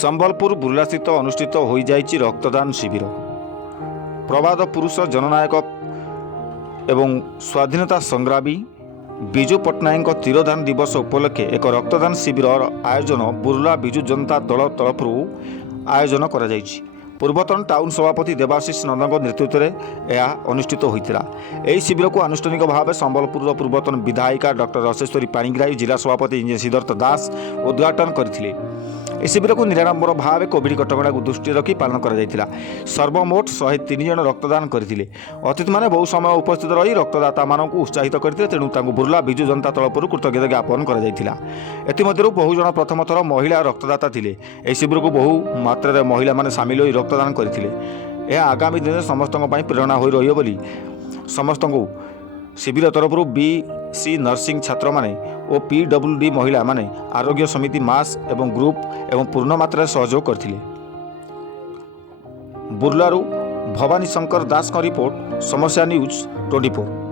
ସମ୍ବଲପୁର ବୁର୍ଲାସ୍ଥିତ ଅନୁଷ୍ଠିତ ହୋଇଯାଇଛି ରକ୍ତଦାନ ଶିବିର। ପ୍ରବାଦ ପୁରୁଷ ଜନନାୟକ ଏବଂ ସ୍ୱାଧୀନତା ସଂଗ୍ରାମୀ ବିଜୁ ପଟ୍ଟନାୟକଙ୍କ ତିରୋଧାନ ଦିବସ ଉପଲକ୍ଷେ ଏକ ରକ୍ତଦାନ ଶିବିରର ଆୟୋଜନ ବୁର୍ଲା ବିଜୁ ଜନତା ଦଳ ତରଫରୁ ଆୟୋଜନ କରାଯାଇଛି। ପୂର୍ବତନ ଟାଉନ୍ ସଭାପତି ଦେବାଶିଷ ନନ୍ଦଙ୍କ ନେତୃତ୍ୱରେ ଏହା ଅନୁଷ୍ଠିତ ହୋଇଥିଲା। ଏହି ଶିବିରକୁ ଆନୁଷ୍ଠାନିକ ଭାବେ ସମ୍ବଲପୁରର ପୂର୍ବତନ ବିଧାୟିକା ଡକ୍ଟର ରସେଶ୍ୱରୀ ପାଣିଗ୍ରାହୀ, ଜିଲ୍ଲା ସଭାପତି ଇଞ୍ଜିନିୟର ସିଦ୍ଧାର୍ଥ ଦାସ ଉଦ୍ଘାଟନ କରିଥିଲେ। ଏହି ଶିବିରକୁ ନିରାଡମ୍ବର ଭାବେ କୋଭିଡ୍ କଟକଣାକୁ ଦୃଷ୍ଟିରେ ରଖି ପାଳନ କରାଯାଇଥିଲା। ସର୍ବମୋଟ 103 ଜଣ ରକ୍ତଦାନ କରିଥିଲେ। ଅତିଥିମାନେ ବହୁ ସମୟ ଉପସ୍ଥିତ ରହି ରକ୍ତଦାତାମାନଙ୍କୁ ଉତ୍ସାହିତ କରିଥିଲେ, ତେଣୁ ତାଙ୍କୁ ବୁର୍ଲା ବିଜୁ ଜନତା ତରଫରୁ କୃତଜ୍ଞତା ଜ୍ଞାପନ କରାଯାଇଥିଲା। ଏଥିମଧ୍ୟରୁ ବହୁ ଜଣ ପ୍ରଥମ ଥର ମହିଳା ରକ୍ତଦାତା ଥିଲେ। ଏହି ଶିବିରକୁ ବହୁ ମାତ୍ରାରେ ମହିଳାମାନେ ସାମିଲ ହୋଇ ରକ୍ତଦାନ କରିଥିଲେ। ଏହା ଆଗାମୀ ଦିନରେ ସମସ୍ତଙ୍କ ପାଇଁ ପ୍ରେରଣା ହୋଇ ରହିବ ବୋଲି ସମସ୍ତଙ୍କୁ ଶିବିର ତରଫରୁ BC ନର୍ସିଂ ଛାତ୍ରମାନେ ଓ PWD ମହିଳାମାନେ ଆରୋଗ୍ୟ ସମିତି ମାସ୍ ଏବଂ ଗ୍ରୁପ ଏବଂ ପୂର୍ଣ୍ଣ ମାତ୍ରାରେ ସହଯୋଗ କରିଥିଲେ। ବୁର୍ଲାରୁ ଭବାନୀ ଶଙ୍କର ଦାସଙ୍କ ରିପୋର୍ଟ, ସମସ୍ୟା ନ୍ୟୁଜ୍ 24।